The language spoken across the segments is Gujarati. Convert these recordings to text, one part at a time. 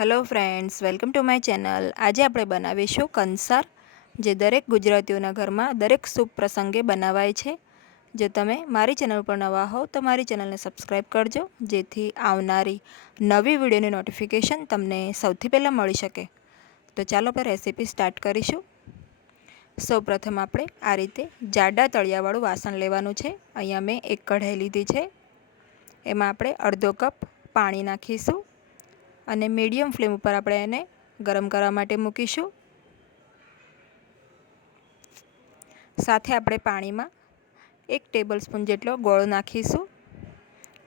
Hello friends welcome to my channel આજે આપણે બનાવીશું કંસાર, જે દરેક ગુજરાતીઓના ઘરમાં દરેક શુભ પ્રસંગે બનાવાય છે. જો તમે મારી ચેનલ પર નવા હો તો મારી ચેનલને સબસ્ક્રાઈબ કરજો, જેથી આવનારી નવી વિડીયોની નોટિફિકેશન તમને સૌથી પહેલાં મળી શકે. તો ચાલો આપણે રેસીપી સ્ટાર્ટ કરીશું. સૌપ્રથમ આપણે આ રીતે જાડા તળિયાવાળું વાસણ લેવાનું છે. અહીંયા મેં એક કઢાઈ લીધી છે. એમાં આપણે અડધો કપ પાણી નાખીશું. અને મીડિયમ ફ્લેમ ઉપર આપણે એને ગરમ કરવા માટે મૂકીશું. સાથે આપણે પાણીમાં એક ટેબલ સ્પૂન જેટલો ગોળ નાખીશું.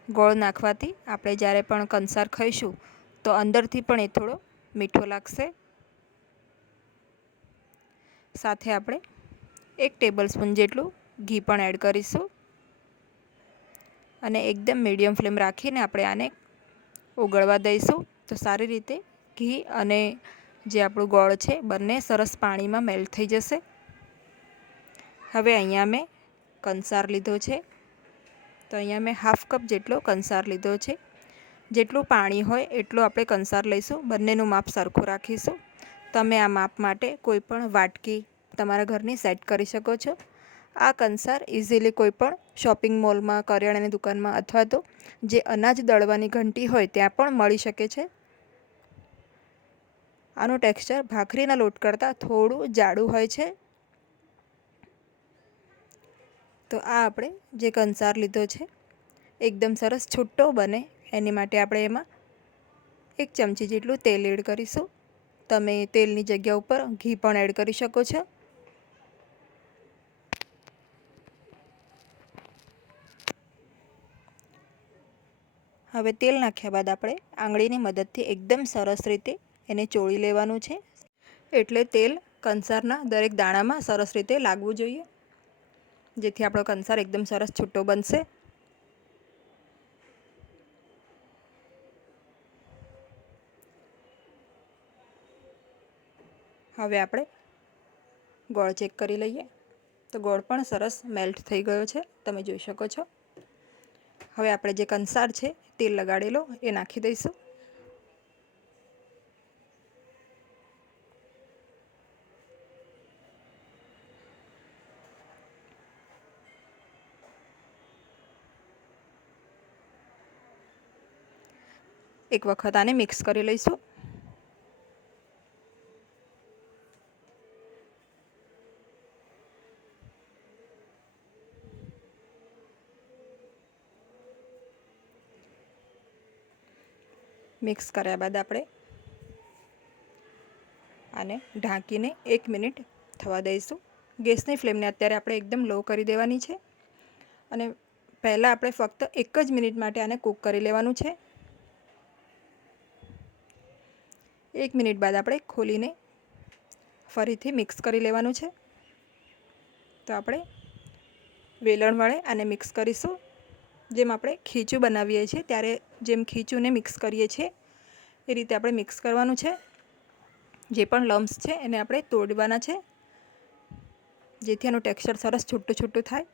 ગોળ નાખવાથી આપણે જ્યારે પણ કંસાર ખાઈશું તો અંદરથી પણ એ થોડો મીઠો લાગશે. સાથે આપણે એક ટેબલ સ્પૂન જેટલું ઘી પણ એડ કરીશું. અને એકદમ મીડિયમ ફ્લેમ રાખીને આપણે આને ઉગળવા દઈશું. તો સારી રીતે ઘી અને જે આપણું ગોળ છે, બંને સરસ પાણીમાં મેલ્ટ થઈ જશે. હવે અહીંયા મેં કંસાર લીધો છે. તો અહીંયા મેં હાફ કપ જેટલો કંસાર લીધો છે. જેટલું પાણી હોય એટલું આપણે કંસાર લઈશું, બંનેનું માપ સરખું રાખીશું. તમે આ માપ માટે કોઈ પણ વાટકી તમારા ઘરની સેટ કરી શકો છો. આ કંસાર ઇઝીલી કોઈ પણ શોપિંગ મોલમાં, કરિયાણાની દુકાનમાં અથવા તો જે અનાજ દળવાની ઘંટી હોય ત્યાં પણ મળી શકે છે. આનું ટેક્સચર ભાખરીના લોટ કરતાં થોડું જાડું હોય છે. તો આ આપણે જે કંસાર લીધો છે, એકદમ સરસ છૂટો બને. એની માટે આપણે એમાં એક ચમચી જેટલું તેલ એડ કરીશું. તમે તેલની જગ્યા ઉપર ઘી પણ એડ કરી શકો છો. હવે તેલ નાખ્યા બાદ આપણે આંગળીની મદદથી એકદમ સરસ રીતે એને ચોળી લેવાનું છે. એટલે તેલ કંસારના દરેક દાણામાં સરસ રીતે લાગવું જોઈએ. જેથી આપણો કંસાર એકદમ સરસ છૂટો બનશે. હવે આપણે ગોળ ચેક કરી લઈએ. તો ગોળ પણ સરસ મેલ્ટ થઈ ગયો છે. તમે જોઈ શકો છો. હવે આપણે જે કંસાર છે તેલ લગાડેલો એ નાખી દઈશું. એક વખત આને મિક્સ કરી લઈશું. મિક્સ કર્યા બાદ આપણે આને ઢાંકીને એક મિનિટ થવા દઈશું. ગેસની ફ્લેમને અત્યારે આપણે એકદમ લો કરી દેવાની છે અને પહેલાં આપણે ફક્ત એક જ મિનિટ માટે આને કૂક કરી લેવાનું છે. એક મિનિટ બાદ આપણે ખોલીને ફરીથી મિક્સ કરી લેવાનું છે. તો આપણે વેલણ વડે આને મિક્સ કરીશું. જેમ આપણે ખીચું બનાવીએ છીએ, ત્યારે જેમ ખીચુંને મિક્સ કરીએ છીએ, એ રીતે આપણે મિક્સ કરવાનું છે. જે પણ લમ્સ છે, એને આપણે તોડવાના છે. જેથી એનું ટેક્સચર સરસ છૂટું છૂટું થાય.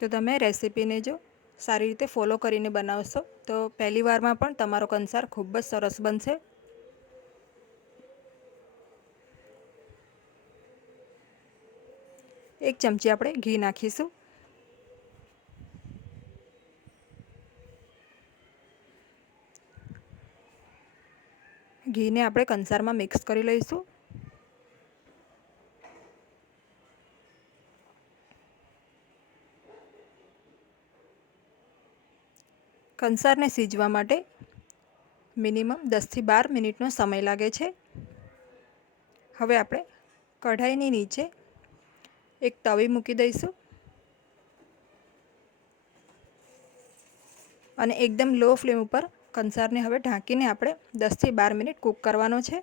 તો તમે રેસીપીને જો સારી રીતે ફોલો કરીને બનાવશો, તો પહેલી વારમાં પણ તમારો કંસાર ખૂબ જ સરસ બનશે. એક ચમચી આપણે ઘી નાખીશું. ઘીને આપણે કંસારમાં મિક્સ કરી લઈશું. કંસારને સીજવા માટે મિનિમમ દસથી બાર મિનિટનો સમય લાગે છે. હવે આપણે કઢાઈની નીચે એક તવી મૂકી દઈશું. અને એકદમ લો ફ્લેમ ઉપર કંસારને હવે ઢાંકીને આપણે દસથી બાર મિનિટ કૂક કરવાનો છે.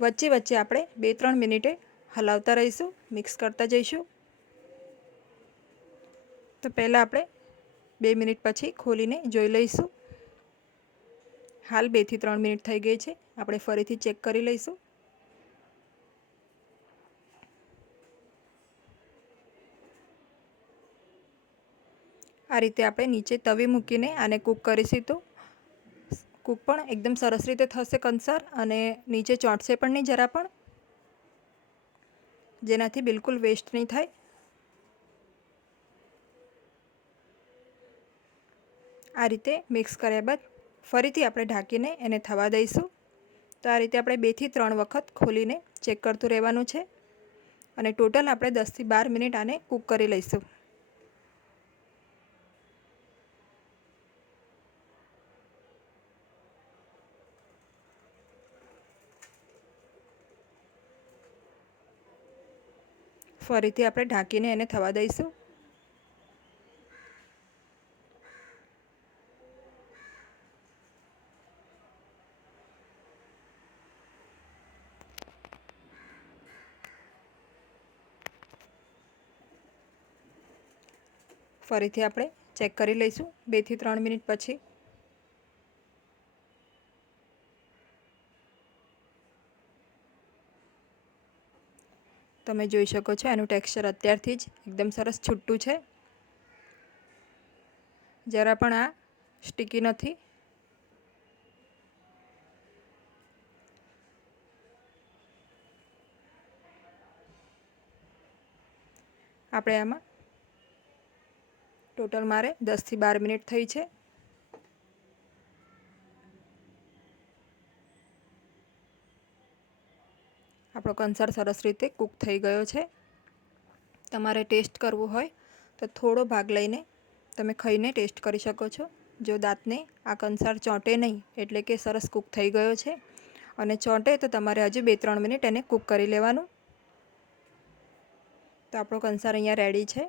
વચ્ચે વચ્ચે આપણે બે ત્રણ મિનિટે હલાવતા રહીશું, મિક્સ કરતા જઈશું. તો પહેલાં આપણે બે મિનિટ પછી ખોલીને જોઈ લઈશું. હાલ બેથી ત્રણ મિનિટ થઈ ગઈ છે, આપણે ફરીથી ચેક કરી લઈશું. આ રીતે આપણે નીચે તવી મૂકીને આને કૂક કરીશું તો કૂક પણ એકદમ સરસ રીતે થશે કંસાર અને નીચે ચોંટશે પણ નહીં જરા પણ. જેનાથી બિલકુલ વેસ્ટ નહીં થાય. આ રીતે મિક્સ કર્યા બાદ ફરીથી આપણે ઢાંકીને એને થવા દઈશું. તો આ રીતે આપણે બેથી ત્રણ વખત ખોલીને ચેક કરતું રહેવાનું છે. અને ટોટલ આપણે દસથી બાર મિનિટ આને કૂક કરી લઈશું. ફરીથી આપણે ઢાંકીને એને થવા દઈશું. ફરીથી આપણે ચેક કરી લઈશું. બેથી ત્રણ મિનિટ પછી તમે જોઈ શકો છો, એનું ટેક્સચર અત્યારથી જ એકદમ સરસ છૂટું છે. જરા પણ આ સ્ટીકી નથી. આપણે આમાં ટોટલ મારે દસથી બાર મિનિટ થઈ છે. આપણો કંસાર સરસ રીતે કૂક થઈ ગયો છે. તમારે ટેસ્ટ કરવું હોય તો થોડો ભાગ લઈને તમે ખાઈને ટેસ્ટ કરી શકો છો. જો દાંતને આ કંસાર ચોંટે નહીં એટલે કે સરસ કૂક થઈ ગયો છે અને ચોંટે તો તમારે હજુ બે ત્રણ મિનિટ એને કૂક કરી લેવાનું. તો આપણો કંસાર અહીંયા રેડી છે.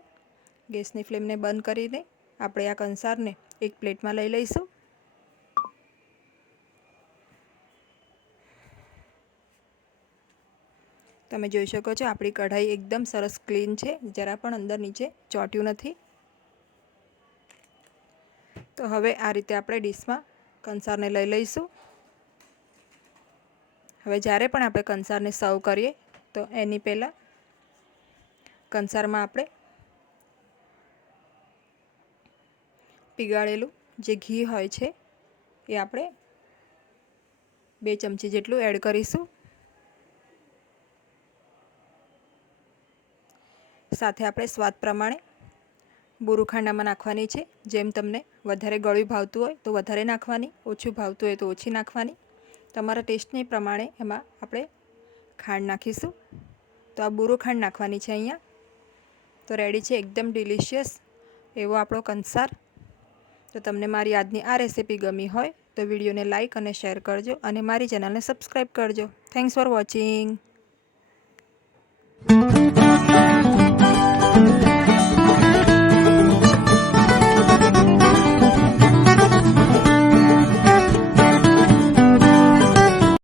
ગેસની ફ્લેમને બંધ કરીને આપણે આ કંસારને એક પ્લેટમાં લઈ લઈશું. તમે જોઈ શકો છો, આપણી કઢાઈ એકદમ સરસ ક્લીન છે, જરા પણ અંદર નીચે ચોટ્યું નથી. તો હવે આ રીતે આપણે ડીશમાં કંસારને લઈ લઈશું. હવે જ્યારે પણ આપણે કંસારને સર્વ કરીએ, તો એની પહેલાં કંસારમાં આપણે પીગાળેલું જે ઘી હોય છે, એ આપણે બે ચમચી જેટલું એડ કરીશું. સાથે આપણે સ્વાદ પ્રમાણે બુરુખાંડામાં નાખવાની છે. જેમ તમને વધારે ગળ્યું ભાવતું હોય તો વધારે નાખવાની, ઓછું ભાવતું હોય તો ઓછી નાખવાની. તમારા ટેસ્ટની પ્રમાણે એમાં આપણે ખાંડ નાખીશું. તો આ બોરું ખાંડ નાખવાની છે અહીંયા. તો રેડી છે. એકદમ ડિલિશિયસ એવો આપણો કંસાર. તો તમને મારી આજની આ રેસીપી ગમી હોય તો વિડીયોને લાઇક અને શેર કરજો અને મારી ચેનલને સબસ્ક્રાઈબ કરજો. Thanks for watching